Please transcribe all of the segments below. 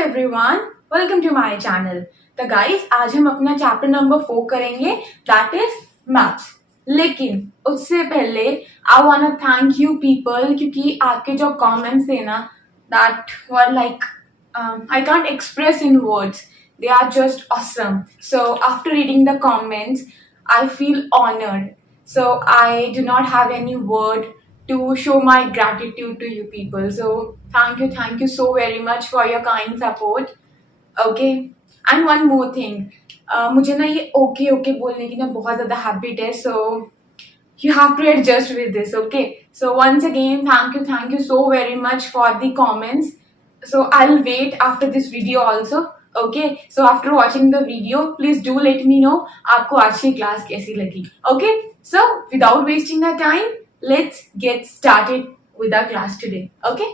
Everyone, welcome to my channel. तो guys, आज हम अपना चैप्टर नंबर 4 करेंगे, दैट इज मैथ्स। लेकिन उससे पहले I want to thank you people, क्योंकि आपके जो कमेंट्स थे ना, that were like I can't express in words, they are just awesome. So after reading the comments I feel honored. So I do not have any word to show my gratitude to you people. So thank you so very much for your kind support. Okay. And one more thing. मुझे ना ये okay बोलने की ना बहुत ज़्यादा habit है. So you have to adjust with this. Okay. So once again, thank you so very much for the comments. So I'll wait after this video also. Okay, so after watching the video, please do let me know आपको आज की class कैसी लगी. Okay, so without wasting our time, let's get started with our class today. Okay,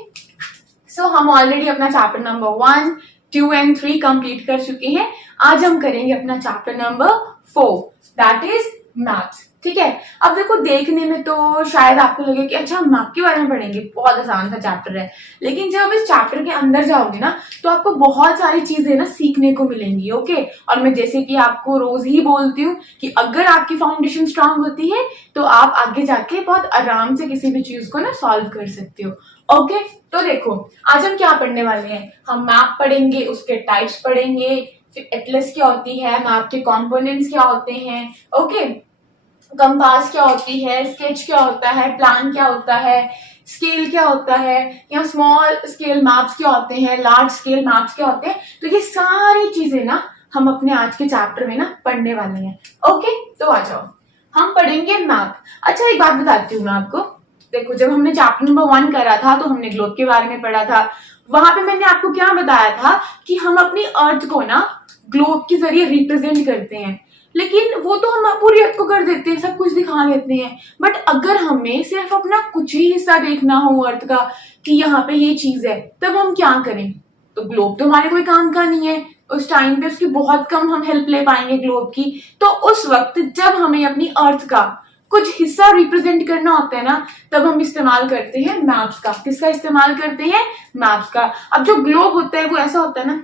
so हम already अपना chapter number 1, 2 and 3 complete कर चुके हैं. आज हम करेंगे अपना chapter number 4, that is maths. ठीक है. अब देखो, देखने में तो शायद आपको लगे कि अच्छा हम मैथ के बारे में पढ़ेंगे, बहुत आसान सा चैप्टर है. लेकिन जब आप इस चैप्टर के अंदर जाओगे ना, तो आपको बहुत सारी चीजें ना सीखने को मिलेंगी. ओके. और मैं जैसे कि आपको रोज ही बोलती हूँ कि अगर आपकी फाउंडेशन स्ट्रांग होती है तो आप आगे जाके बहुत आराम से किसी भी चीज को ना सॉल्व कर सकते हो. ओके. तो देखो, आज हम क्या पढ़ने वाले हैं. हम मैप पढ़ेंगे, उसके टाइप्स पढ़ेंगे, फिर एटलस क्या होती है, मैप के कॉम्पोनेंट्स क्या होते हैं, ओके, कंपास क्या होती है, स्केच क्या होता है, प्लान क्या होता है, स्केल क्या होता है, या स्मॉल स्केल मैप्स क्या होते हैं, लार्ज स्केल मैप्स क्या होते हैं. तो ये सारी चीजें ना हम अपने आज के चैप्टर में ना पढ़ने वाले हैं. ओके. तो आ जाओ, हम पढ़ेंगे मैप. अच्छा, एक बात बताती हूँ मैं आपको. देखो, जब हमने चैप्टर नंबर 1 करा था तो हमने ग्लोब के बारे में पढ़ा था. वहां पे मैंने आपको क्या बताया था कि हम अपनी अर्थ को ना ग्लोब के जरिए रिप्रेजेंट करते हैं. लेकिन वो तो हम पूरी अर्थ को कर देते हैं, सब कुछ दिखा देते हैं. बट अगर हमें सिर्फ अपना कुछ ही हिस्सा देखना हो अर्थ का कि यहाँ पे ये चीज है, तब हम क्या करें. तो ग्लोब तो हमारे कोई काम का नहीं है. उस टाइम पे उसकी बहुत कम हम हेल्प ले पाएंगे ग्लोब की. तो उस वक्त जब हमें अपनी अर्थ का कुछ हिस्सा रिप्रेजेंट करना होता है ना, तब हम इस्तेमाल करते हैं मैप्स का. किसका इस्तेमाल करते हैं? मैप्स का. अब जो ग्लोब होता है वो ऐसा होता है ना,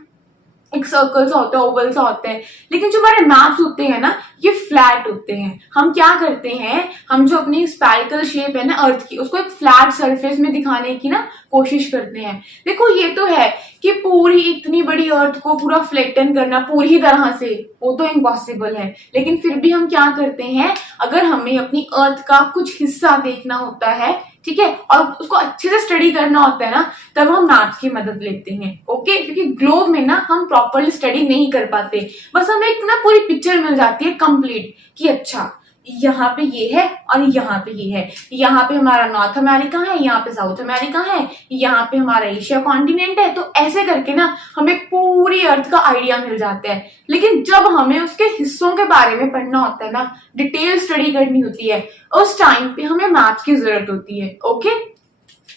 एक सर्कल सा होता है, ओवल सा होता है. लेकिन जो हमारे मैप्स होते हैं ना, ये फ्लैट होते हैं. हम क्या करते हैं, हम जो अपनी स्फेरिकल शेप है ना अर्थ की, उसको एक फ्लैट सरफेस में दिखाने की ना कोशिश करते हैं. देखो, ये तो है कि पूरी इतनी बड़ी अर्थ को पूरा फ्लैटन करना पूरी तरह से, वो तो इम्पॉसिबल है. लेकिन फिर भी हम क्या करते हैं, अगर हमें अपनी अर्थ का कुछ हिस्सा देखना होता है, ठीक है, और उसको अच्छे से स्टडी करना होता है ना, तब हम मैप्स की मदद लेते हैं. ओके. क्योंकि ग्लोब में ना हम प्रॉपरली स्टडी नहीं कर पाते. बस हमें एक ना पूरी पिक्चर मिल जाती है कंप्लीट कि अच्छा यहाँ पे ये है और यहाँ पे ये है, यहाँ पे हमारा नॉर्थ अमेरिका है, यहाँ पे साउथ अमेरिका है, यहाँ पे हमारा एशिया कॉन्टिनेंट है. तो ऐसे करके ना हमें पूरी अर्थ का आइडिया मिल जाता है. लेकिन जब हमें उसके हिस्सों के बारे में पढ़ना होता है ना, डिटेल स्टडी करनी होती है, उस टाइम पे हमें मैप्स की जरूरत होती है. ओके.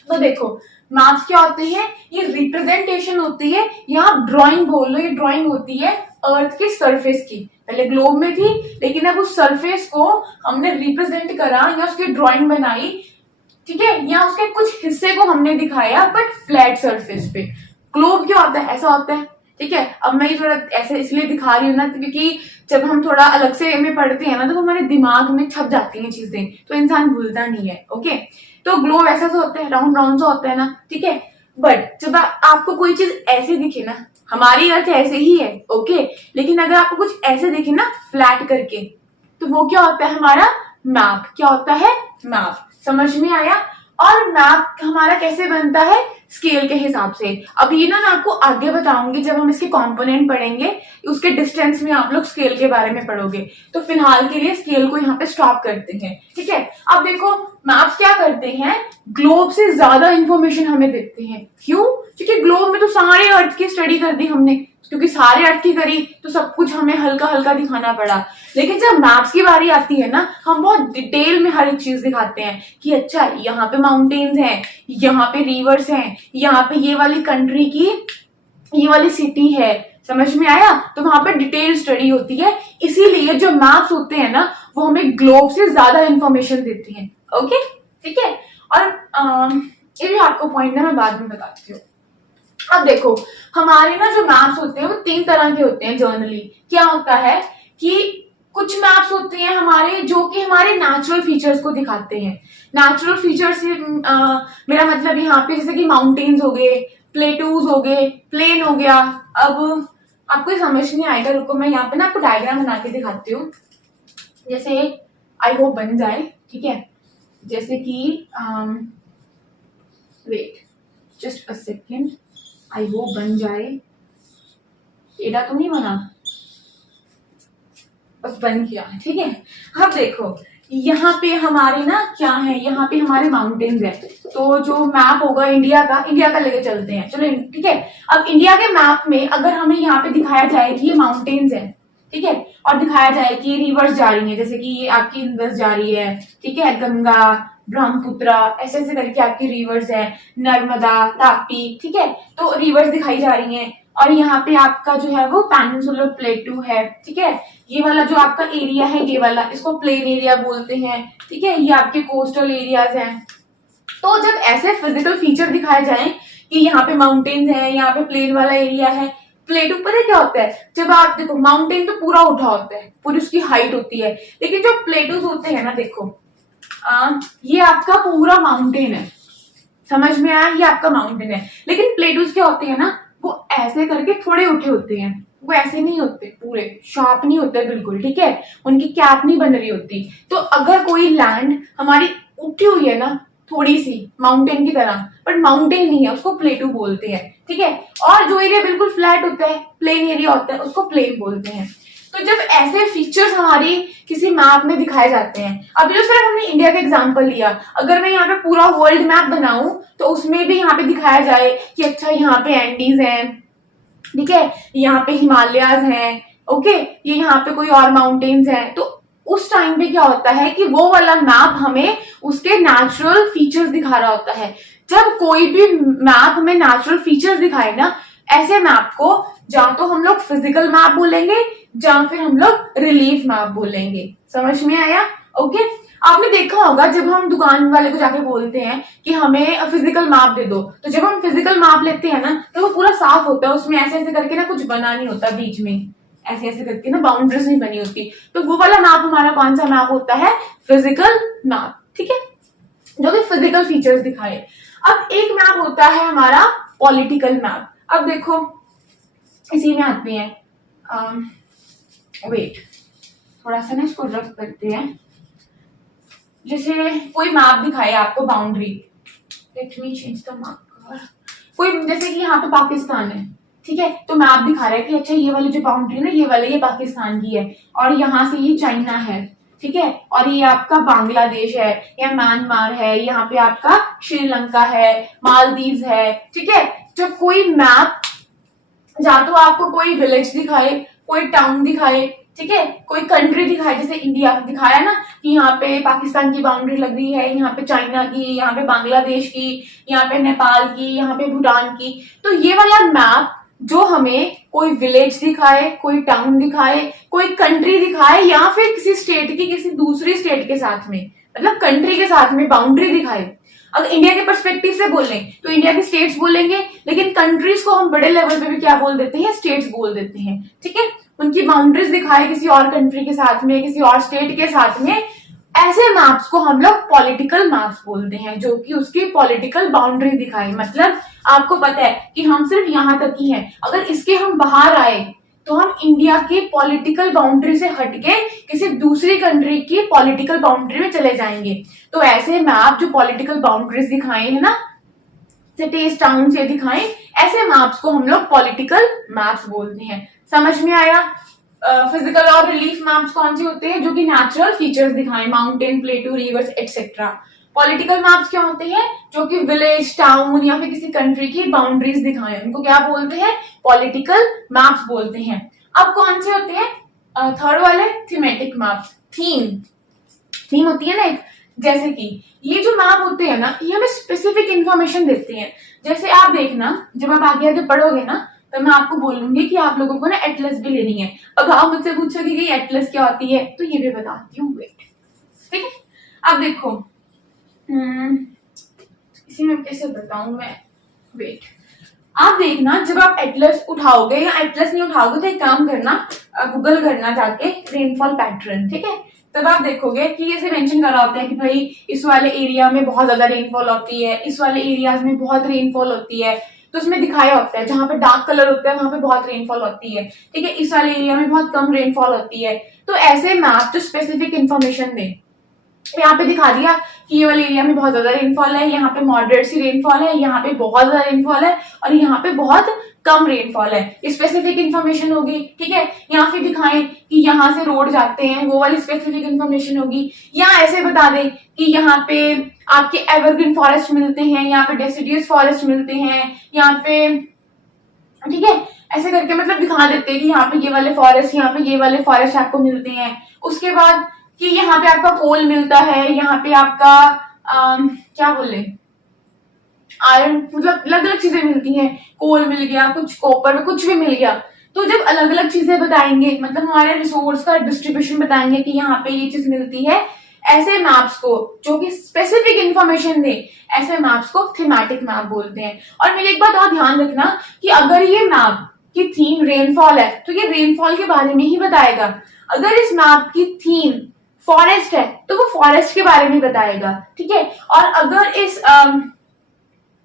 तो देखो, मैप्स क्या होते हैं, ये रिप्रेजेंटेशन होती है, यहाँ ड्राइंग बोल लो, ये ड्राइंग होती है अर्थ की सरफेस की. पहले ग्लोब में थी, लेकिन अब उस सरफेस को हमने रिप्रेजेंट करा या उसकी ड्राइंग बनाई, ठीक है, या उसके कुछ हिस्से को हमने दिखाया, बट फ्लैट सरफेस पे. ग्लोब क्या होता है, ऐसा होता है. ठीक है. अब मैं ये थोड़ा ऐसे इसलिए दिखा रही हूँ ना, क्योंकि जब हम थोड़ा अलग से में पढ़ते हैं ना, तो हमारे दिमाग में छप जाती हैं चीजें, तो इंसान भूलता नहीं है. ओके. तो ग्लोब ऐसा सा होता है, राउंड राउंड सा होता है ना, ठीक है. बट जब आपको कोई चीज ऐसे दिखे ना, हमारी अर्थ ऐसे ही है, ओके, लेकिन अगर आपको कुछ ऐसे दिखे ना फ्लैट करके, तो वो क्या होता है, हमारा मैप. क्या होता है? मैप. समझ में आया. और मैप हमारा कैसे बनता है? स्केल के हिसाब से. अब ये ना मैं आपको आगे बताऊंगी जब हम इसके कंपोनेंट पढ़ेंगे, उसके डिस्टेंस में आप लोग स्केल के बारे में पढ़ोगे. तो फिलहाल के लिए स्केल को यहाँ पे स्टॉप करते हैं. ठीक है. अब देखो, मैप्स क्या करते हैं, ग्लोब से ज्यादा इंफॉर्मेशन हमें देते हैं. क्यों? क्योंकि ग्लोब में तो सारे अर्थ की स्टडी कर दी हमने, क्योंकि सारे अर्थ की करी तो सब कुछ हमें हल्का हल्का दिखाना पड़ा. लेकिन जब मैप्स की बारी आती है ना, हम बहुत डिटेल में हर एक चीज दिखाते हैं कि अच्छा यहाँ पे माउंटेन्स हैं, यहाँ पे रिवर्स हैं, यहाँ पे ये वाली कंट्री की ये वाली सिटी है. समझ में आया. तो वहां पे डिटेल स्टडी होती है. इसीलिए जो मैप्स होते हैं ना, वो हमें ग्लोब से ज्यादा इंफॉर्मेशन देते हैं. ओके. ठीक है. और ये भी आपको पॉइंट ना मैं बाद में बताती हूँ. अब देखो, हमारे ना जो मैप्स होते हैं वो 3 तरह के होते हैं जनरली। क्या होता है कि कुछ मैप्स होते हैं हमारे जो कि हमारे नेचुरल फीचर्स को दिखाते हैं। नेचुरल फीचर्स मेरा मतलब यहाँ पे जैसे कि माउंटेन्स हो गए, प्लेटूज हो गए, प्लेन हो गया। अब आपको ये समझ नहीं आएगा, रुको मैं यहाँ पे ना आपको डायग्राम बना के दिखाती हूँ, जैसे आई होप बन जाए, ठीक है। जैसे कि wait just a second, I hope बन जाए। एडा तो नहीं बना, बस बन गया, ठीक है। अब देखो यहाँ पे हमारे ना क्या है, यहाँ पे हमारे माउंटेन्स है। तो जो मैप होगा इंडिया का लेके चलते हैं, चलो ठीक है। अब इंडिया के मैप में अगर हमें यहाँ पे दिखाया जाए कि ये माउंटेन्स है, ठीक है, और दिखाया जाए कि रिवर्स जा रही है, जैसे कि ये आपकी इंदस जा रही है, ठीक है, गंगा, ब्रह्मपुत्र, ऐसे ऐसे करके आपकी रिवर्स है, नर्मदा, ताप्ती, ठीक है, तो रिवर्स दिखाई जा रही हैं। और यहाँ पे आपका जो है वो पेनिनसुलर प्लेटू है, ठीक है। ये वाला जो आपका एरिया है, ये वाला, इसको प्लेन एरिया बोलते हैं, ठीक है। ये आपके कोस्टल एरियाज हैं। तो जब ऐसे फिजिकल फीचर दिखाए जाएं कि यहाँ पे माउंटेन्स है, यहाँ पे प्लेन वाला एरिया है, प्लेटू पता है क्या होता है, जब आप देखो माउंटेन तो पूरा उठा होता है, पूरी उसकी हाइट होती है, लेकिन जो प्लेटूज होते हैं ना, देखो ये आपका पूरा माउंटेन है, समझ में आया, ये आपका माउंटेन है। लेकिन प्लेटूज क्या होते हैं ना, वो ऐसे करके थोड़े उठे होते हैं, वो ऐसे नहीं होते, पूरे शार्प नहीं होते बिल्कुल, ठीक है, उनकी कैप नहीं बन रही होती। तो अगर कोई लैंड हमारी उठी हुई है ना, थोड़ी सी माउंटेन की तरह, बट माउंटेन नहीं है, उसको प्लेटू बोलते हैं, ठीक है। और जो एरिया बिल्कुल फ्लैट होता है, प्लेन एरिया होता है, उसको प्लेन बोलते हैं। तो जब ऐसे फीचर्स हमारी किसी मैप में दिखाए जाते हैं, अभी जो सिर्फ हमने इंडिया का एग्जांपल लिया, अगर मैं यहाँ पे पूरा वर्ल्ड मैप बनाऊं तो उसमें भी यहाँ पे दिखाया जाए कि अच्छा यहाँ पे एंडीज हैं, ठीक है, यहाँ पे हिमालयाज हैं, ओके, ये यहाँ पे कोई और माउंटेन्स हैं, तो उस टाइम पे क्या होता है कि वो वाला मैप हमें उसके नेचुरल फीचर्स दिखा रहा होता है। जब कोई भी मैप हमें नेचुरल फीचर्स दिखाए ना, ऐसे मैप को या तो हम लोग फिजिकल मैप बोलेंगे या फिर हम लोग रिलीफ मैप बोलेंगे। समझ में आया? ओके। आपने देखा होगा जब हम दुकान वाले को जाके बोलते हैं कि हमें फिजिकल मैप दे दो, तो जब हम फिजिकल मैप लेते हैं ना तो वो पूरा साफ होता है, उसमें ऐसे ऐसे करके ना कुछ बना नहीं होता बीच में, ऐसे ऐसे करके ना बाउंड्रीज नहीं बनी होती। तो वो वाला मैप हमारा कौन सा मैप होता है? फिजिकल मैप, ठीक है, जो कि फिजिकल फीचर्स दिखाए। अब एक मैप होता है हमारा पॉलिटिकल मैप। अब देखो इसी में आते हैं, वेट थोड़ा सा ना इसको रफ करते हैं। जैसे कोई मैप दिखाए आपको boundary, let me change the marker. कोई जैसे कि यहाँ पे पाकिस्तान है, ठीक है, तो मैप दिखा रहा है कि अच्छा ये वाली जो बाउंड्री ना, ये वाली ये पाकिस्तान की है, और यहाँ से ये चाइना है, ठीक है, और ये आपका बांग्लादेश है, या म्यांमार है, यहाँ पे आपका श्रीलंका है, मालदीव्स है, ठीक है। जब कोई मैप या तो आपको कोई विलेज दिखाए, कोई टाउन दिखाए, ठीक है, कोई कंट्री दिखाए, जैसे इंडिया दिखाया ना कि यहाँ पे पाकिस्तान की बाउंड्री लग रही है, यहाँ पे चाइना की, यहाँ पे बांग्लादेश की, यहाँ पे नेपाल की, यहाँ पे भूटान की। तो ये वाला मैप जो हमें कोई विलेज दिखाए, कोई टाउन दिखाए, कोई कंट्री दिखाए, या फिर किसी स्टेट की किसी दूसरी स्टेट के साथ में, मतलब कंट्री के साथ में बाउंड्री दिखाए। अगर इंडिया के पर्सपेक्टिव से बोलें तो इंडिया की स्टेट्स बोलेंगे, लेकिन कंट्रीज को हम बड़े लेवल पे भी क्या बोल देते हैं? स्टेट्स बोल देते हैं, ठीक है। उनकी बाउंड्रीज दिखाए किसी और कंट्री के साथ में, किसी और स्टेट के साथ में, ऐसे मैप्स को हम लोग पॉलिटिकल मैप्स बोलते हैं, जो कि उसकी पॉलिटिकल बाउंड्री दिखाए। मतलब आपको पता है कि हम सिर्फ यहाँ तक ही हैं, अगर इसके हम बाहर आए तो हम इंडिया की पॉलिटिकल बाउंड्री से हटके किसी दूसरी कंट्री की पॉलिटिकल बाउंड्री में चले जाएंगे। तो ऐसे मैप जो पॉलिटिकल बाउंड्रीज दिखाए है ना, सिटीज टाउन से दिखाएं, ऐसे मैप्स को हम लोग पॉलिटिकल मैप्स बोलते हैं। समझ में आया? फिजिकल और रिलीफ मैप्स कौन से होते हैं? जो कि नेचुरल फीचर्स दिखाएं, mountain, प्लेटू, reverse etcetera. Political maps क्या होते हैं? जो कि विलेज, टाउन या फिर किसी कंट्री की बाउंड्रीज दिखाएं, उनको क्या बोलते हैं? पॉलिटिकल मैप्स बोलते हैं। अब कौन से होते हैं? थर्ड वाले थीमेटिक मैप्स। थीम होती है ना एक, जैसे कि ये जो मैप होते हैं ना, ये हमें स्पेसिफिक इंफॉर्मेशन देते हैं। जैसे आप देखना, जब आप आगे आगे पढ़ोगे ना, तो मैं आपको बोलूंगी कि आप लोगों को ना एटलस भी लेनी है। अब आप मुझसे पूछोगे कि एटलस क्या होती है, तो ये भी बताती हूँ, वेट, ठीक है। अब देखो इसी में कैसे बताऊं मैं, वेट, आप देखना जब आप एटलस उठाओगे या एटलस नहीं उठाओगे तो एक काम करना, गूगल करना जाके रेनफॉल पैटर्न, ठीक है। तब आप देखोगे कि ऐसे मेंशन करा होता है कि भाई इस वाले एरिया में बहुत ज्यादा रेनफॉल होती है, इस वाले एरियाज में बहुत रेनफॉल होती है, तो उसमें दिखाया होता है जहां पे डार्क कलर होता है वहां पे बहुत रेनफॉल होती है, ठीक है, इस वाले एरिया में बहुत कम रेनफॉल होती है। तो ऐसे मैप जो स्पेसिफिक इन्फॉर्मेशन दे, यहाँ पे दिखा दिया कि ये वाले एरिया में बहुत ज्यादा रेनफॉल है, यहाँ पे मॉडरेट सी रेनफॉल है, यहाँ पे बहुत ज्यादा रेनफॉल है और यहाँ पे बहुत कम रेनफॉल है, स्पेसिफिक इन्फॉर्मेशन होगी, ठीक है। यहाँ पे दिखाएं कि यहाँ से रोड जाते हैं, वो वाली स्पेसिफिक इन्फॉर्मेशन होगी। या ऐसे बता दें कि यहाँ पे आपके एवरग्रीन फॉरेस्ट मिलते हैं, यहाँ पे डेसिडियस फॉरेस्ट मिलते हैं, यहाँ पे, ठीक है, ऐसे करके मतलब दिखा देते हैं कि यहाँ पे ये वाले फॉरेस्ट, यहाँ पे ये वाले फॉरेस्ट आपको मिलते हैं। उसके बाद कि यहाँ पे आपका कोल मिलता है, यहाँ पे आपका क्या बोले, आयरन, मतलब अलग अलग चीजें मिलती हैं, कोल मिल गया, कुछ कॉपर, कुछ भी मिल गया। तो जब अलग अलग चीजें बताएंगे, मतलब हमारे रिसोर्स का डिस्ट्रीब्यूशन बताएंगे कि यहाँ पे ये चीज मिलती है, ऐसे मैप्स को जो कि स्पेसिफिक इंफॉर्मेशन दे, ऐसे मैप्स को थीमेटिक मैप बोलते हैं। और मेरी एक बात और ध्यान रखना कि अगर ये मैप की थीम रेनफॉल है तो ये रेनफॉल के बारे में ही बताएगा। अगर इस मैप की थीम फॉरेस्ट है तो वो फॉरेस्ट के बारे में बताएगा, ठीक है। और अगर इस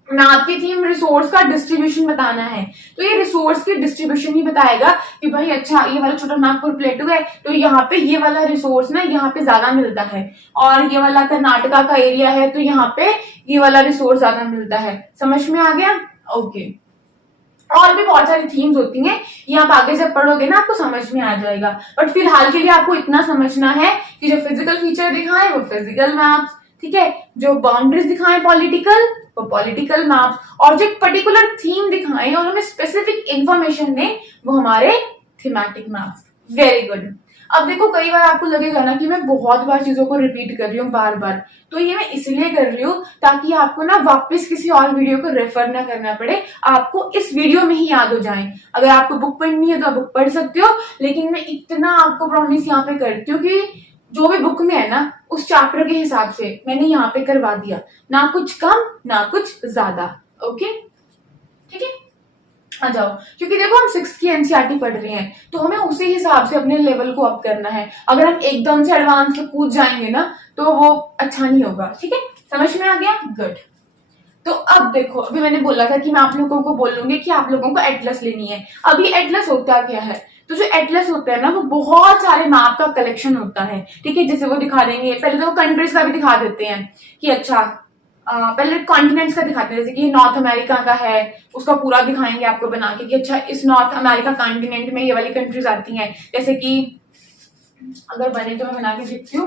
मैप की थीम रिसोर्स का डिस्ट्रीब्यूशन बताना है तो ये रिसोर्स की डिस्ट्रीब्यूशन ही बताएगा कि भाई अच्छा ये वाला छोटा नागपुर प्लेटू है तो यहाँ पे ये वाला रिसोर्स ना यहाँ पे ज्यादा मिलता है, और ये वाला कर्नाटका का एरिया है तो यहाँ पे ये वाला रिसोर्स ज्यादा मिलता है। समझ में आ गया? ओके। और भी बहुत सारी थीम्स होती हैं, ये आप आगे जब पढ़ोगे ना आपको समझ में आ जाएगा। बट फिलहाल के लिए आपको इतना समझना है कि जो फिजिकल फीचर दिखाए वो फिजिकल मैप्स, ठीक है, जो बाउंड्रीज दिखाएं पॉलिटिकल वो पॉलिटिकल मैप्स, और जो पर्टिकुलर थीम दिखाएं और हमें स्पेसिफिक इंफॉर्मेशन दें वो हमारे थीमेटिक मैप्स। Very good. अब देखो कई बार आपको लगेगा ना कि मैं बहुत बार चीजों को रिपीट कर रही हूँ बार बार, तो ये मैं इसलिए कर रही हूँ ताकि आपको ना वापस किसी और वीडियो को रेफर ना करना पड़े, आपको इस वीडियो में ही याद हो जाए। अगर आपको बुक पढ़नी है तो आप बुक पढ़ सकते हो, लेकिन मैं इतना आपको प्रॉमिस यहाँ पे करती हूँ कि जो भी बुक में है ना उस चैप्टर के हिसाब से मैंने यहाँ पे करवा दिया, ना कुछ कम ना कुछ ज्यादा। ओके, ठीक है, आ जाओ। क्योंकि देखो हम 6th की एनसीईआरटी पढ़ रहे हैं तो हमें उसी हिसाब से अपने लेवल को अप करना है। अगर हम एकदम से एडवांस में कूद जाएंगे ना तो वो अच्छा नहीं होगा, ठीक है। समझ में आ गया? गुड। तो अब देखो, अभी मैंने बोला था कि मैं आप लोगों को बोलूंगी कि आप लोगों को एटलस लेनी है। अभी एटलस होता क्या है? तो जो एटलस होता है ना वो बहुत सारे मैप का कलेक्शन होता है, ठीक है। जैसे वो दिखा देंगे, पहले तो वो कंट्रीज का भी दिखा देते हैं कि अच्छा पहले कॉन्टिनेंट्स का दिखाते हैं, जैसे कि नॉर्थ अमेरिका का है उसका पूरा दिखाएंगे आपको बना के कि अच्छा इस नॉर्थ अमेरिका कॉन्टिनेंट में ये वाली कंट्रीज आती हैं। जैसे कि अगर बने तो मैं बना के देखती हूँ,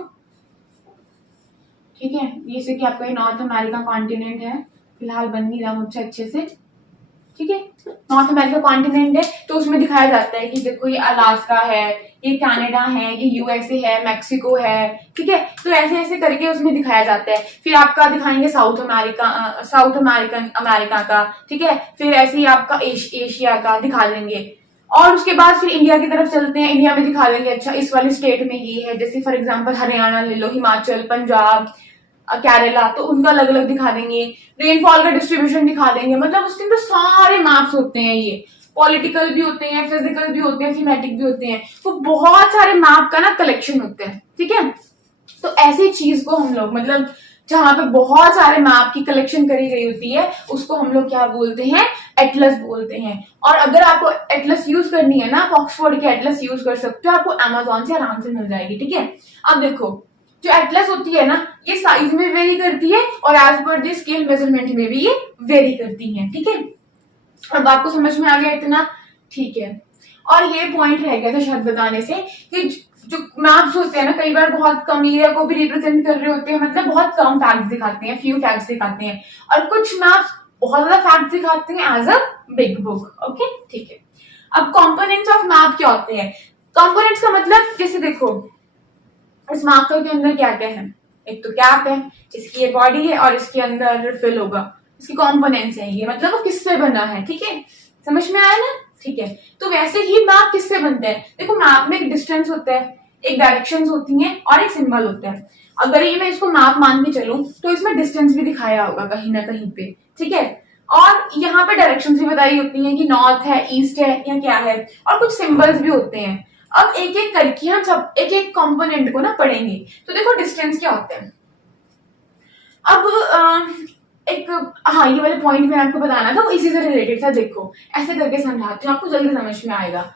ठीक है। जैसे कि आपका ये नॉर्थ अमेरिका कॉन्टिनेंट है, फिलहाल बन नहीं रहा मुझसे अच्छे से, ठीक है। नॉर्थ अमेरिका कॉन्टिनेंट है तो उसमें दिखाया जाता है कि देखो ये अलास्का है, ये कनाडा है, ये यूएसए है, मैक्सिको है, ठीक है। तो ऐसे ऐसे करके उसमें दिखाया जाता है। फिर आपका दिखाएंगे साउथ अमेरिका का, ठीक है। फिर ऐसे ही आपका एशिया का दिखा देंगे। और उसके बाद फिर इंडिया की तरफ चलते हैं, इंडिया में दिखा देंगे अच्छा इस वाली स्टेट में ये है, जैसे फॉर एग्जाम्पल हरियाणा ले लो, हिमाचल, पंजाब, केरला, तो उनका अलग अलग दिखा देंगे। रेनफॉल का डिस्ट्रीब्यूशन दिखा देंगे। मतलब उसके अंदर सारे मैप्स होते हैं, ये पॉलिटिकल भी होते हैं, फिजिकल भी होते हैं, थीमेटिक भी होते हैं। तो बहुत सारे मैप का ना कलेक्शन होता है, ठीक है। तो ऐसी चीज को हम लोग, मतलब जहां पे बहुत सारे मैप की कलेक्शन करी गई होती है उसको हम लोग क्या बोलते हैं? एटलस बोलते हैं। और अगर आपको एटलस यूज करनी है ना, आप ऑक्सफोर्ड की एटलस यूज कर सकते हो, आपको अमेजोन से आराम से मिल जाएगी, ठीक है। अब देखो जो एटलस होती है ना ये साइज में वेरी करती है और as per the scale measurement में भी ये वेरी करती है, ठीक है। अब आपको समझ में आ गया इतना? ठीक है। और ये पॉइंट रह गया था शायद बताने से कि जो मैप्स होते हैं ना कई बार बहुत कम एरिया को भी रिप्रेजेंट कर रहे होते हैं, मतलब बहुत कम फैक्ट्स दिखाते हैं, फ्यू फैक्ट्स दिखाते हैं, और कुछ मैप्स बहुत ज्यादा फैक्ट्स दिखाते हैं as a big book. Okay, ठीक है। अब कंपोनेंट्स ऑफ मैप क्या होते हैं? कंपोनेंट्स का मतलब जैसे देखो इस मार्कर के अंदर क्या क्या है, एक तो कैप है, इसकी ये बॉडी है और इसके अंदर फिल होगा, इसकी कंपोनेंट्स है ये, मतलब वो किससे बना है, ठीक है। समझ में आया ना? ठीक है। तो वैसे ही मैप किससे बनते हैं? देखो मैप में एक डिस्टेंस होता है, एक डायरेक्शंस होती हैं और एक सिंबल होता है। अगर ये मैं इसको मैप मान के चलूं तो इसमें डिस्टेंस भी दिखाया होगा कहीं ना कहीं पे, ठीक है। और यहाँ पे डायरेक्शन भी बताई होती हैं कि नॉर्थ है, ईस्ट है या क्या है, और कुछ सिंबल्स भी होते हैं। अब एक एक करके हम सब एक एक कंपोनेंट को ना पढ़ेंगे। तो देखो डिस्टेंस क्या होता है। अब एक हाँ, ये वाले पॉइंट में आपको बताना था, वो इसी से रिलेटेड था। देखो ऐसे करके समझाती हूँ, आपको जल्दी समझ में आएगा।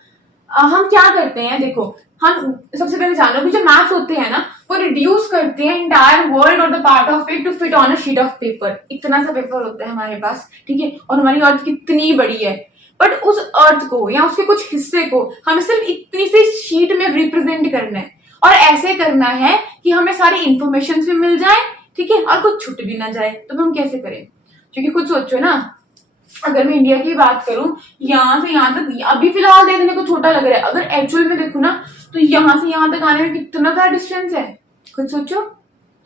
हम क्या करते हैं, देखो हम सबसे पहले जानो कि जो मैथ्स होते हैं ना, वो रिड्यूस करते हैं एंटायर वर्ल्ड और the part of it to fit on a sheet of paper. इतना सा पेपर होता है हमारे पास, ठीक है, और हमारी अर्थ कितनी बड़ी है, बट उस अर्थ को या उसके कुछ हिस्से को हमें सिर्फ इतनी सी शीट में रिप्रेजेंट करना है, और ऐसे करना है कि हमें सारी इंफॉर्मेशन भी मिल जाए, ठीक है, और कुछ छूट भी ना जाए। तो हम कैसे करें, क्योंकि खुद सोचो ना, अगर मैं इंडिया की बात करूं, यहाँ से यहाँ तक अभी फिलहाल देखने को छोटा लग रहा है, अगर एक्चुअल में देखो ना तो यहाँ से यहाँ तक आने में कितना सारा डिस्टेंस है, खुद सोचो,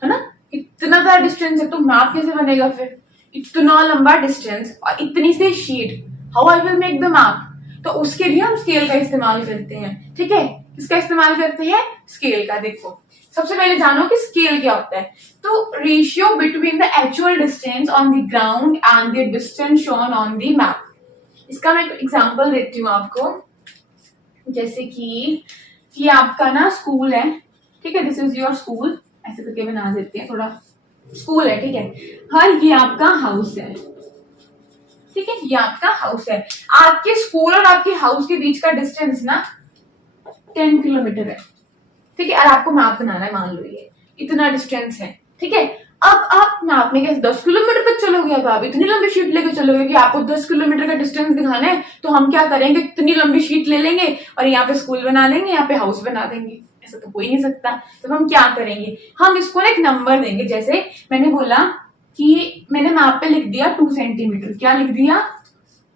है ना, इतना सारा डिस्टेंस है। तो मैप कैसे बनेगा फिर, इतना लंबा डिस्टेंस और इतनी सी sheet, how I will make the map. तो उसके लिए हम स्केल का इस्तेमाल करते हैं, ठीक है, किसका इस्तेमाल करते हैं, स्केल का। देखो सबसे पहले जानो कि स्केल क्या होता है। तो ratio between the actual distance on the ground and the distance shown on the map. इसका मैं एग्जांपल देती हूँ आपको, जैसे कि ये आपका ना स्कूल है, ठीक है, दिस इज योर स्कूल, ऐसे करके बना देते हैं, थोड़ा स्कूल है, ठीक है, और ये आपका हाउस है, ठीक है, ये आपका हाउस है। आपके स्कूल और आपके हाउस के बीच का डिस्टेंस ना 10 किलोमीटर है, ठीक है, और आपको मैप बनाना है, मान लो ये इतना डिस्टेंस है, ठीक है। अब आप मैप में कैसे 10 किलोमीटर तक चलोगे, अब आप इतनी लंबी शीट लेके चलोगे कि आपको 10 किलोमीटर का डिस्टेंस दिखाना है, तो हम क्या करेंगे, इतनी लंबी शीट ले लेंगे और यहाँ पे स्कूल बना देंगे, यहाँ पे हाउस बना देंगे, ऐसा तो हो ही नहीं सकता। तो हम क्या करेंगे, हम इसको एक नंबर देंगे। जैसे मैंने बोला कि मैंने मैप पे लिख दिया 2 सेंटीमीटर, क्या लिख दिया,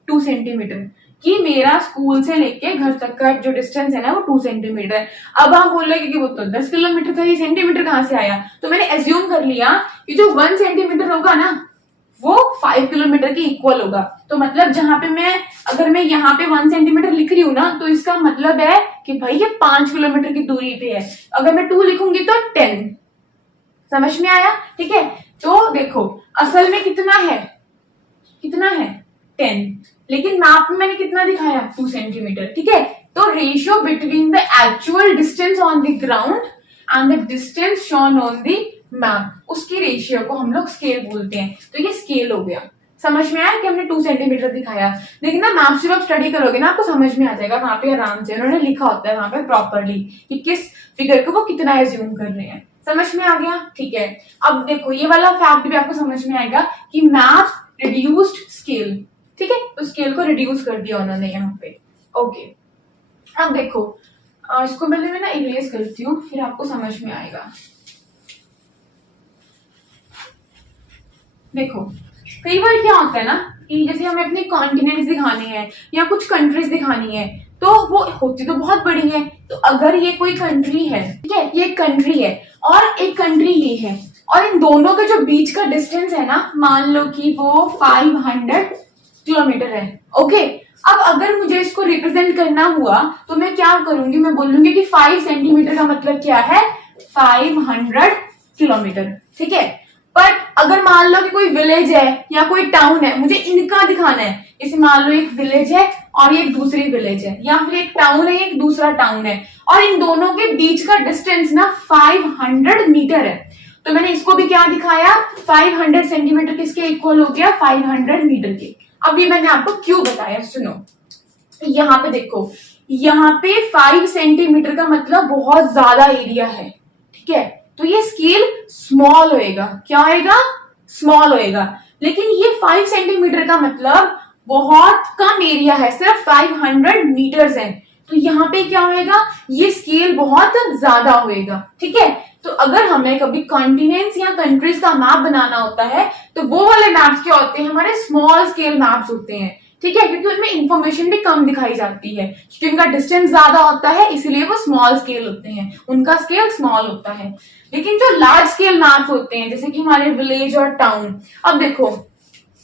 2 सेंटीमीटर, कि मेरा स्कूल से लेके घर तक का जो डिस्टेंस है ना वो 2 सेंटीमीटर है। अब आप बोल रहे कि वो तो 10 किलोमीटर था, ये सेंटीमीटर कहाँ से आया। तो मैंने एज्यूम कर लिया कि जो 1 सेंटीमीटर होगा ना वो 5 किलोमीटर के इक्वल होगा। तो मतलब जहां पे मैं, अगर मैं यहाँ पे 1 सेंटीमीटर लिख रही हूँ ना, तो इसका मतलब है कि भाई ये 5 किलोमीटर की दूरी पे है। अगर मैं 2 लिखूंगी तो 10, समझ में आया, ठीक है। तो देखो असल में कितना है, कितना है 10, लेकिन मैप में मैंने कितना दिखाया 2 सेंटीमीटर, ठीक है। तो ratio between the actual distance on the ground and the distance shown on the map, उसकी रेशियो को हम लोग स्केल बोलते हैं। तो ये स्केल हो गया, समझ में आया कि हमने 2 सेंटीमीटर दिखाया। लेकिन ना मैप जब आप स्टडी करोगे ना, आपको समझ में आ जाएगा, वहां पे आराम से उन्होंने लिखा होता है वहां पे प्रॉपरली कि किस फिगर को वो कितना एज्यूम कर रहे हैं। समझ में आ गया, ठीक है। अब देखो ये वाला फैक्ट भी आपको समझ में आएगा कि मैप रिड्यूस्ड स्केल, ठीक है, तो स्केल को रिड्यूस कर दिया उन्होंने यहाँ पे, ओके। अब देखो इसको पहले मैं ना इरेज करती हूँ, फिर आपको समझ में आएगा। देखो कई बार क्या होता है ना कि जैसे हमें अपने कॉन्टिनेंट्स दिखाने हैं या कुछ कंट्रीज दिखानी है, तो वो होती तो बहुत बड़ी है। तो अगर ये कोई कंट्री है, ठीक है, ये एक कंट्री है और एक कंट्री ये है, और इन दोनों के जो बीच का डिस्टेंस है ना, मान लो कि वो 500 किलोमीटर है, ओके। अब अगर मुझे इसको रिप्रेजेंट करना हुआ तो मैं क्या करूंगी, मैं बोलूंगी कि 5 सेंटीमीटर का मतलब क्या है, 500 किलोमीटर, ठीक है। बट अगर मान लो कि कोई विलेज है या कोई टाउन है, मुझे इनका दिखाना है, इसे मान लो एक विलेज है और ये एक दूसरी विलेज है, या फिर एक टाउन है एक दूसरा टाउन है, और इन दोनों के बीच का डिस्टेंस ना 500 मीटर है। तो मैंने इसको भी क्या दिखाया, 500 सेंटीमीटर किसके इक्वल हो गया, 500 मीटर के। अब ये मैंने आपको क्यों बताया, सुनो। यहाँ पे देखो, यहाँ पे 5 सेंटीमीटर का मतलब बहुत ज्यादा एरिया है, ठीक है, तो ये स्केल स्मॉल होएगा, क्या होएगा, स्मॉल होएगा। लेकिन ये 5 सेंटीमीटर का मतलब बहुत कम एरिया है, सिर्फ 500 मीटर्स है, तो यहाँ पे क्या होएगा, ये स्केल बहुत ज्यादा होएगा, ठीक है। तो अगर हमें कभी कॉन्टिनेंट्स या कंट्रीज का मैप बनाना होता है, तो वो वाले मैप्स क्या होते हैं, हमारे स्मॉल स्केल मैप्स होते हैं, ठीक है, क्योंकि उनमें इंफॉर्मेशन भी कम दिखाई जाती है, क्योंकि उनका डिस्टेंस ज्यादा होता है, इसलिए वो स्मॉल स्केल होते हैं, उनका स्केल स्मॉल होता है। लेकिन जो लार्ज स्केल मैप्स होते हैं, जैसे कि हमारे विलेज और टाउन, अब देखो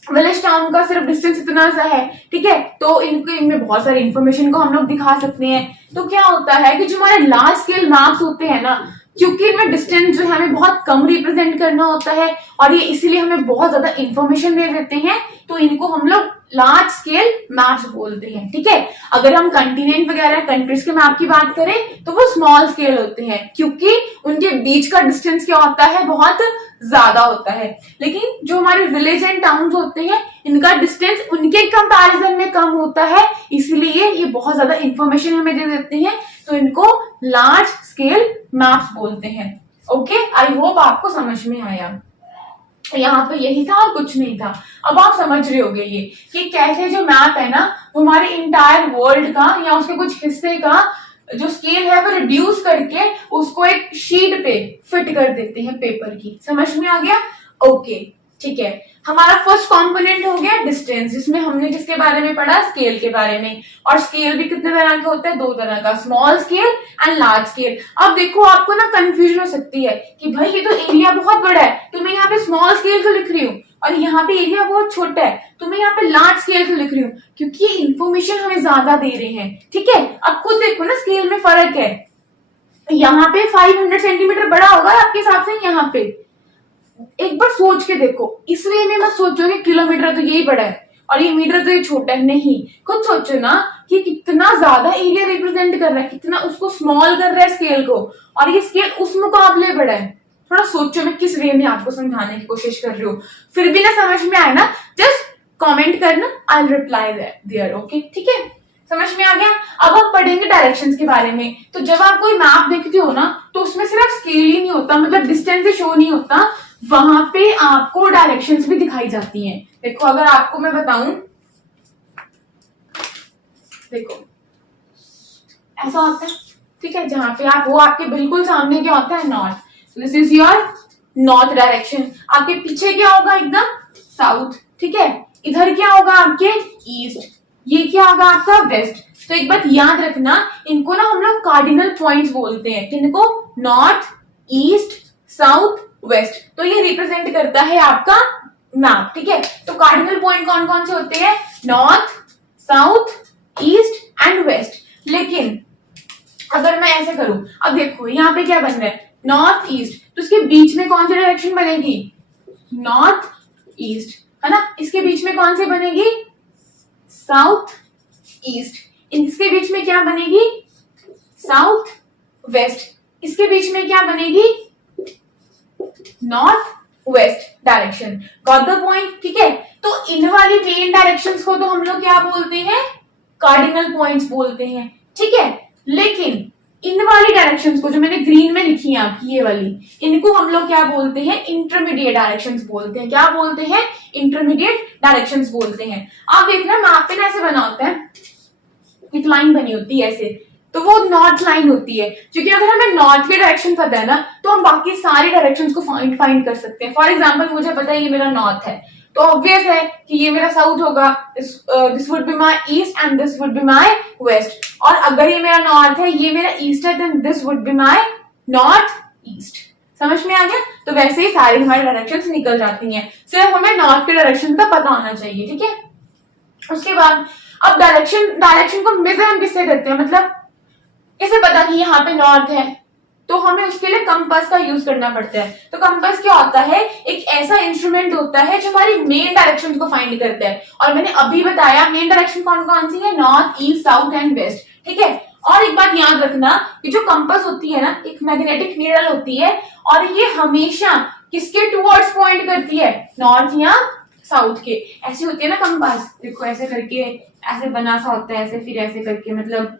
विलेज टाउन का सिर्फ डिस्टेंस इतना सा है, ठीक है, तो इनमें बहुत सारी इंफॉर्मेशन को हम लोग दिखा सकते हैं। तो क्या होता है कि जो हमारे लार्ज स्केल मैप्स होते हैं ना, क्योंकि इनमें डिस्टेंस जो है हमें बहुत कम रिप्रेजेंट करना होता है, और ये इसीलिए हमें बहुत ज्यादा इंफॉर्मेशन दे देते हैं, तो इनको हम लोग लार्ज स्केल मैप्स बोलते हैं, ठीक है। अगर हम कंटिनेंट वगैरह कंट्रीज के मैप की बात करें तो वो स्मॉल स्केल होते हैं, क्योंकि उनके बीच का डिस्टेंस क्या होता है, बहुत ज्यादा होता है। लेकिन जो हमारे विलेज एंड टाउन्स होते हैं, इनका डिस्टेंस उनके कंपैरिजन में कम होता है, इसलिए ये बहुत ज्यादा इंफॉर्मेशन हमें दे देते हैं, तो इनको लार्ज स्केल मैप्स बोलते हैं। ओके, आई होप आपको समझ में आया। यहाँ पे यही था और कुछ नहीं था। अब आप समझ रहे होगे ये कि कैसे जो मैप है ना, वो हमारे इंटायर वर्ल्ड का या उसके कुछ हिस्से का जो स्केल है वो रिड्यूस करके उसको एक शीट पे फिट कर देते हैं पेपर की। समझ में आ गया? ओके, ठीक है। हमारा फर्स्ट कंपोनेंट हो गया डिस्टेंस, जिसमें हमने जिसके बारे में पढ़ा, स्केल के बारे में। और स्केल भी कितने तरह का होता है, दो तरह का, small scale and large scale. अब देखो आपको ना कंफ्यूजन हो सकती है कि भाई ये तो एरिया बहुत बड़ा है, तो मैं यहाँ पे स्मॉल स्केल को लिख रही हूँ, और यहाँ पे एरिया बहुत छोटा है तो मैं यहाँ पे लार्ज स्केल को लिख रही हूँ, क्योंकि ये इन्फॉर्मेशन हमें ज्यादा दे रहे हैं, ठीक है। अब खुद देखो ना, स्केल में फर्क है। यहाँ पे 500 सेंटीमीटर बड़ा होगा आपके हिसाब से, यहाँ पे एक बार सोच के देखो, इस वे में मत सोचो कि किलोमीटर तो यही बड़ा है और ये मीटर तो ये छोटा है, नहीं। खुद सोचो ना कि कितना ज्यादा एरिया रिप्रेजेंट कर रहा है, कितना उसको स्मॉल कर रहा है स्केल को, और ये स्केल उस मुकाबले बड़ा है। थोड़ा सोचो मैं किस वे में आपको समझाने की कोशिश कर रही हूँ। फिर भी ना समझ में आए ना, जस्ट कमेंट करना, I will reply there. Okay, ठीक है, समझ में आ गया। अब हम पढ़ेंगे डायरेक्शंस के बारे में। तो जब आप कोई मैप देखते हो ना, तो उसमें सिर्फ स्केल ही नहीं होता, मतलब डिस्टेंस ही शो नहीं होता, वहां पे आपको डायरेक्शंस भी दिखाई जाती हैं। देखो, अगर आपको मैं बताऊं, देखो ऐसा होता है, ठीक है, जहां पे आप, वो आपके बिल्कुल सामने क्या होता है, north. This is your north direction. आपके पीछे क्या होगा, एकदम साउथ, ठीक है। इधर क्या होगा आपके, ईस्ट। ये क्या होगा आपका, वेस्ट। तो एक बात याद रखना, इनको ना हम लोग कार्डिनल पॉइंट्स बोलते हैं। किनको, नॉर्थ, ईस्ट, साउथ, वेस्ट। तो ये रिप्रेजेंट करता है आपका मैप, ठीक है। तो कार्डिनल पॉइंट कौन कौन से होते हैं, north, south, east and west. लेकिन अगर मैं ऐसे करूं, अब देखो यहाँ पे क्या बन रहा है, नॉर्थ ईस्ट, तो इसके बीच में कौन सी डायरेक्शन बनेगी, नॉर्थ ईस्ट, है ना। इसके बीच में कौन सी बनेगी, साउथ ईस्ट। इसके बीच में क्या बनेगी, साउथ वेस्ट। इसके बीच में क्या बनेगी, north west direction. Got the point, ठीक है। तो इन वाली मेन डायरेक्शंस को तो हम लोग क्या बोलते हैं, कार्डिनल पॉइंट्स बोलते हैं, ठीक है। लेकिन इन वाली डायरेक्शंस को, जो मैंने ग्रीन में लिखी है आपकी ये वाली, इनको हम लोग क्या बोलते हैं, इंटरमीडिएट डायरेक्शंस बोलते हैं। क्या बोलते हैं, इंटरमीडिएट डायरेक्शंस बोलते हैं। आप देखना मैप पे ऐसे बना होता है, एक लाइन बनी होती है ऐसे, तो वो नॉर्थ लाइन होती है, क्योंकि अगर हमें नॉर्थ की डायरेक्शन पता है ना, तो हम बाकी सारी डायरेक्शंस को फाइंड कर सकते हैं। फॉर एग्जांपल, मुझे पता है ये मेरा नॉर्थ है, तो ऑब्वियस है कि ये मेरा साउथ होगा, this would be my east and this would be my west. और अगर ये मेरा नॉर्थ है, ये मेरा ईस्ट है, then this would be my north east. समझ में आ गया? तो वैसे ही सारी हमारी डायरेक्शंस निकल जाती हैं, सिर्फ हमें नॉर्थ के डायरेक्शन का पता होना चाहिए, ठीक है। उसके बाद अब डायरेक्शन को मेजर हम किससे करते हैं, मतलब कैसे पता कि यहाँ पे नॉर्थ है, तो हमें उसके लिए कंपास का यूज करना पड़ता है। तो कंपास क्या होता है, एक ऐसा इंस्ट्रूमेंट होता है जो हमारी मेन डायरेक्शन को फाइंड करता है। और मैंने अभी बताया मेन डायरेक्शन कौन कौन सी है, north, east, south and west, ठीक है। और एक बात याद रखना कि जो कंपास होती है ना, एक मैग्नेटिक नीडल होती है, और ये हमेशा किसके टुवर्ड्स पॉइंट करती है, नॉर्थ या साउथ के। ऐसी होती है ना कंपास, देखो ऐसे करके, ऐसे बना सा होता है, ऐसे फिर ऐसे करके, मतलब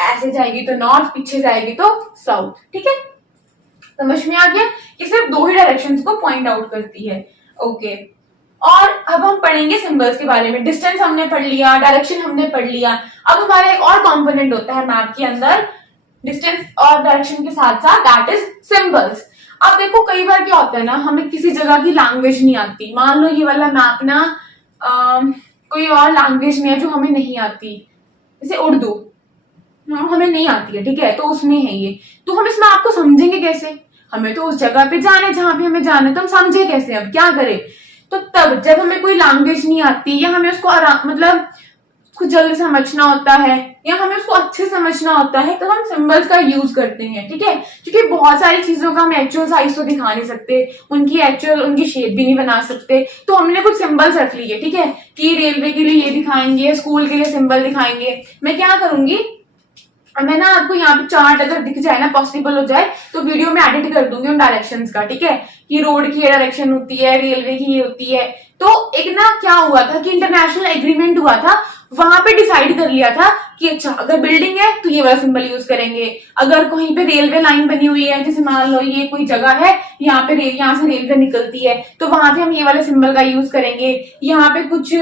ऐसे जाएगी तो नॉर्थ, पीछे जाएगी तो साउथ, ठीक है। समझ में आ गया? ये सिर्फ दो ही डायरेक्शंस को पॉइंट आउट करती है, ओके। और अब हम पढ़ेंगे सिंबल्स के बारे में। डिस्टेंस हमने पढ़ लिया, डायरेक्शन हमने पढ़ लिया। अब हमारा एक और कंपोनेंट होता है मैप के अंदर, डिस्टेंस और डायरेक्शन के साथ साथ, दैट इज सिंबल्स। अब देखो कई बार क्या होता है ना, हमें किसी जगह की लैंग्वेज नहीं आती। मान लो ये वाला मैप ना कोई और लैंग्वेज में है जो हमें नहीं आती, जैसे उर्दू हमें नहीं आती है, ठीक है, तो उसमें है ये, तो हम इसमें आपको समझेंगे कैसे, हमें तो उस जगह पे जाना है जहां पे हमें जाना है, तो हम समझे कैसे, अब क्या करें। तो तब जब हमें कोई लैंग्वेज नहीं आती या हमें उसको मतलब उसको जल्दी समझना होता है या हमें उसको अच्छे समझना होता है, तो हम सिंबल्स का यूज करते हैं, ठीक है। क्योंकि बहुत सारी चीजों का हम एक्चुअल साइज तो दिखा नहीं सकते, उनकी शेप भी नहीं बना सकते, तो हमने कुछ सिंबल्स रख लिए, ठीक है, कि रेलवे के लिए ये दिखाएंगे, स्कूल के लिए सिंबल दिखाएंगे। मैं क्या करूंगी, मैं ना आपको यहाँ पे चार्ट अगर दिख जाए ना, पॉसिबल हो जाए, तो वीडियो में एडिट कर दूंगी उन डायरेक्शंस का, ठीक है, कि रोड की ये डायरेक्शन होती है, रेलवे की ये होती है। तो एक ना क्या हुआ था कि इंटरनेशनल एग्रीमेंट हुआ था, वहां पे डिसाइड कर लिया था कि अच्छा अगर बिल्डिंग है तो ये वाला सिंबल यूज करेंगे, अगर कहीं पे रेलवे लाइन बनी हुई है, जैसे मान लो ये कोई जगह है, यहाँ से रेलवे निकलती है, तो वहां पे हम ये वाले सिंबल का यूज करेंगे। यहाँ पे कुछ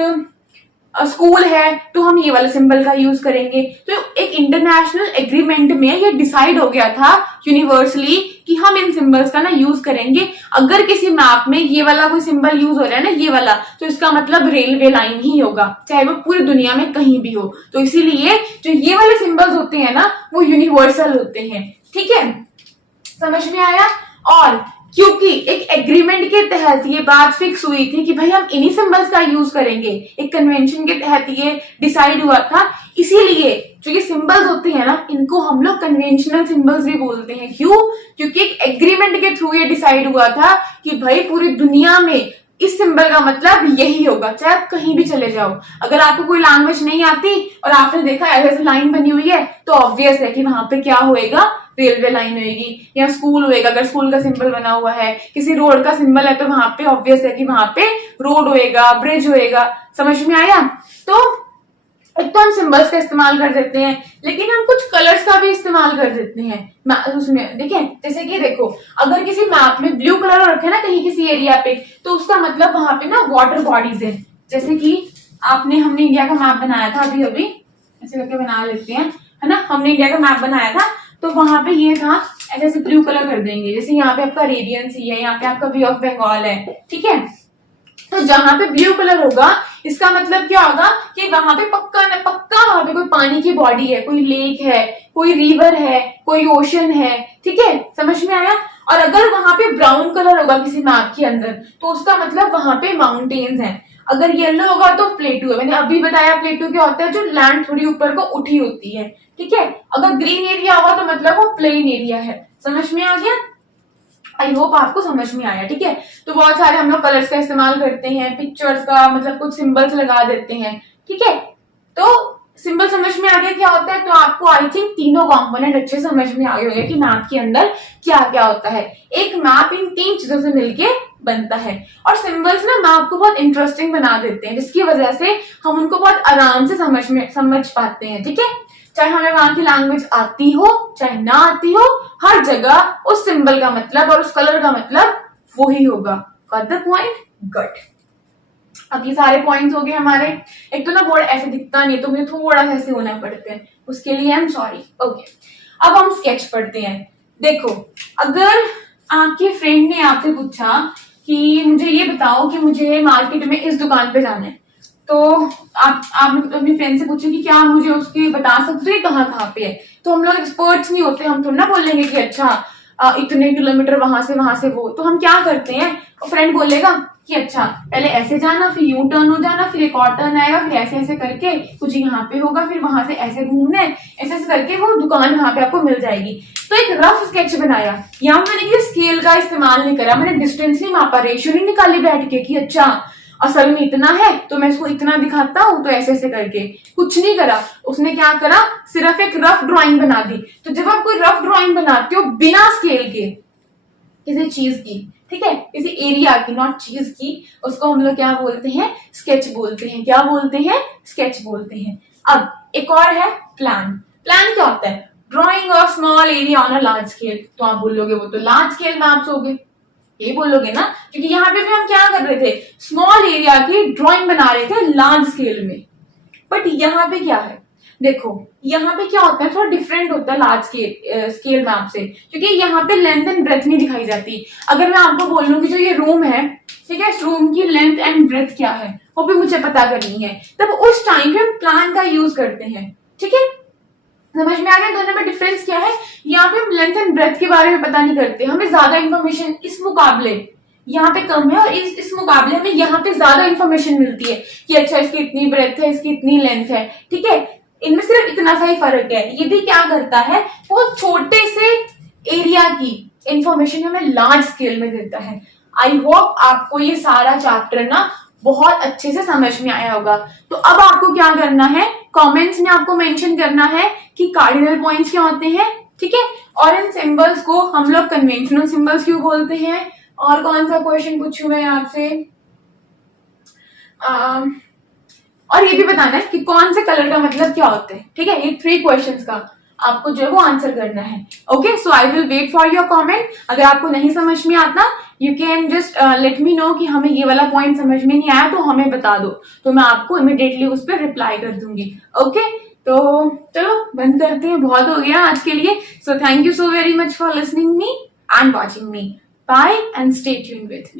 स्कूल है तो हम ये वाले सिंबल का यूज करेंगे। तो एक इंटरनेशनल एग्रीमेंट में ये डिसाइड हो गया था यूनिवर्सली कि हम इन सिंबल्स का ना यूज करेंगे। अगर किसी मैप में ये वाला कोई सिंबल यूज हो रहा है ना, ये वाला, तो इसका मतलब रेलवे लाइन ही होगा, चाहे वो पूरी दुनिया में कहीं भी हो। तो इसीलिए जो ये वाले सिंबल्स होते हैं ना, वो यूनिवर्सल होते हैं, ठीक है, समझ में आया। और क्योंकि एक एग्रीमेंट के तहत ये बात फिक्स हुई थी कि भाई हम इन्हीं सिंबल्स का यूज करेंगे, एक कन्वेंशन के तहत ये डिसाइड हुआ था, इसीलिए जो ये सिंबल्स होते हैं ना, इनको हम लोग कन्वेंशनल सिंबल्स भी बोलते हैं। क्यों? क्योंकि एक एग्रीमेंट के थ्रू ये डिसाइड हुआ था कि भाई पूरी दुनिया में इस सिंबल का मतलब यही होगा, चाहे आप कहीं भी चले जाओ। अगर आपको कोई लैंग्वेज नहीं आती और आपने देखा ऐसे लाइन बनी हुई है, तो ऑब्वियस है कि वहां पे क्या होएगा, रेलवे लाइन होएगी या स्कूल होएगा। अगर स्कूल का सिंबल बना हुआ है, किसी रोड का सिंबल है, तो वहां पे ऑब्वियस है कि वहां पे रोड होएगा, ब्रिज होएगा। समझ में आया? तो एक तो हम सिंबल्स का इस्तेमाल कर देते हैं, लेकिन हम कुछ कलर्स का भी इस्तेमाल कर देते हैं उसमें। देखिए, जैसे कि देखो, अगर किसी मैप में ब्लू कलर रखे ना कहीं किसी एरिया पे, तो उसका मतलब वहां पे ना वाटर बॉडीज है। जैसे कि हमने इंडिया का मैप बनाया था अभी अभी, ऐसे करके बना लेते हैं, है ना। हमने इंडिया का मैप बनाया था, तो वहां पे ये था, ऐसे ब्लू कलर कर देंगे। जैसे यहाँ पे आपका अरेबियन सी है, यहाँ पे आपका बे ऑफ बंगाल है, ठीक है। तो जहां पे ब्लू कलर होगा, इसका मतलब क्या होगा कि वहां पे पक्का न पक्का वहां पे कोई पानी की बॉडी है, कोई लेक है, कोई रिवर है, कोई ओशन है, ठीक है, समझ में आया। और अगर वहां पे ब्राउन कलर होगा किसी मैप के अंदर, तो उसका मतलब वहां पे माउंटेन्स हैं। अगर येलो होगा तो प्लेटू है, मैंने अभी बताया प्लेटू क्या होता है, जो लैंड थोड़ी ऊपर को उठी होती है, ठीक है। अगर ग्रीन एरिया होगा तो मतलब वो प्लेन एरिया है। समझ में आ गया? आई होप आपको समझ में आया, ठीक है। तो बहुत सारे हम लोग कलर्स का इस्तेमाल करते हैं, पिक्चर्स का, मतलब कुछ सिंबल्स लगा देते हैं, ठीक है। तो सिंबल समझ में आ गया क्या होता है। तो आपको आई थिंक तीनों कंपोनेंट अच्छे समझ में आ गए होंगे कि मैप के अंदर क्या क्या होता है। एक मैप इन तीन चीजों से मिलके बनता है। और सिंबल्स ना मैप को बहुत इंटरेस्टिंग बना देते हैं, जिसकी वजह से हम उनको बहुत आराम से समझ पाते हैं, ठीक है। चाहे हमें वहां की लैंग्वेज आती हो चाहे ना आती हो, हर जगह उस सिंबल का मतलब और उस कलर का मतलब वही होगा। Got the point? गुड। अब ये सारे पॉइंट्स हो गए हमारे। एक तो ना बोर्ड ऐसे दिखता नहीं, तो मुझे थोड़ा सा ऐसे होना पड़ता है, उसके लिए आई एम सॉरी। ओके, अब हम स्केच पढ़ते हैं। देखो, अगर आपके फ्रेंड ने आपसे पूछा कि मुझे ये बताओ कि मुझे मार्केट में इस दुकान पे जाना है, तो आप अपनी फ्रेंड से पूछे कि क्या मुझे उसकी बता सकते हैं कहाँ कहाँ पे है। तो हम लोग एक्सपर्ट्स नहीं होते, हम थोड़ा ना बोलेंगे कि अच्छा इतने किलोमीटर वहां से वो। तो हम क्या करते हैं, फ्रेंड बोलेगा कि अच्छा पहले ऐसे जाना, फिर यू टर्न हो जाना, फिर एक और टर्न आएगा, फिर ऐसे ऐसे करके कुछ यहाँ पे होगा, फिर वहां से ऐसे घूमने, ऐसे ऐसे करके वो दुकान वहां पे आपको मिल जाएगी। तो एक रफ स्केच बनाया। यहाँ मैंने स्केल का इस्तेमाल नहीं करा, मैंने डिस्टेंस नहीं मापा, रेशियो नहीं निकाली बैठ के कि अच्छा असल में इतना है तो मैं इसको इतना दिखाता हूं, तो ऐसे ऐसे करके कुछ नहीं करा। उसने क्या करा, सिर्फ एक रफ ड्राइंग बना दी। तो जब आप कोई रफ ड्राइंग बनाते हो बिना स्केल के किसी चीज की, ठीक है, किसी एरिया की, नॉट चीज की, उसको हम लोग क्या बोलते हैं, स्केच बोलते हैं। क्या बोलते हैं? स्केच बोलते हैं। अब एक और है प्लान। प्लान क्या होता है? Drawing of small area on a large scale. तो आप बोलोगे वो तो लार्ज स्केल मैप्स हो गए, ये बोलोगे ना, क्योंकि यहाँ पे भी हम क्या कर रहे थे, स्मॉल एरिया की ड्राइंग बना रहे थे लार्ज स्केल में। बट यहाँ पे क्या है, देखो यहाँ पे क्या होता है, थोड़ा डिफरेंट होता है लार्ज स्केल मैप से, क्योंकि यहाँ पे लेंथ एंड ब्रेथ नहीं दिखाई जाती। अगर मैं आपको बोल लूं कि जो ये रूम है, ठीक है, इस रूम की लेंथ एंड ब्रेथ क्या है, वो भी मुझे पता करनी है, तब उस टाइम पे हम प्लान का यूज करते हैं, ठीक है। समझ में आ गया दोनों में डिफरेंस क्या है। यहाँ पे हम लेंथ एंड ब्रेथ के बारे में पता नहीं करते, हमें ज्यादा इंफॉर्मेशन इस मुकाबले यहाँ पे कम है और इस मुकाबले में यहाँ पे ज्यादा इंफॉर्मेशन मिलती है कि अच्छा इसकी इतनी ब्रेथ है, इसकी इतनी लेंथ है, ठीक है। इनमें सिर्फ इतना सा ही फर्क है। ये भी क्या करता है, वो छोटे से एरिया की इंफॉर्मेशन हमें लार्ज स्केल में देता है। आई होप आपको ये सारा चैप्टर ना बहुत अच्छे से समझ में आया होगा। तो अब आपको क्या करना है, कमेंट्स में आपको मेंशन करना है कि कार्डिनल पॉइंट्स क्या होते हैं, ठीक है। और इन सिंबल्स को हम लोग कन्वेंशनल सिंबल्स क्यों बोलते हैं। और कौन सा क्वेश्चन पूछूं मैं आपसे, और ये भी बताना है कि कौन से कलर का मतलब क्या होता है, ठीक है। ये 3 क्वेश्चंस का आपको जो है वो आंसर करना है। Okay, so I will wait for your comment. अगर आपको नहीं समझ में आता, you can just let me know कि हमें ये वाला पॉइंट समझ में नहीं आया, तो हमें बता दो, तो मैं आपको इमिडिएटली उस पर रिप्लाई कर दूंगी। ओके, तो चलो बंद करते हैं, बहुत हो गया आज के लिए। So thank you so very much for listening me and watching me. Bye and stay tuned with me.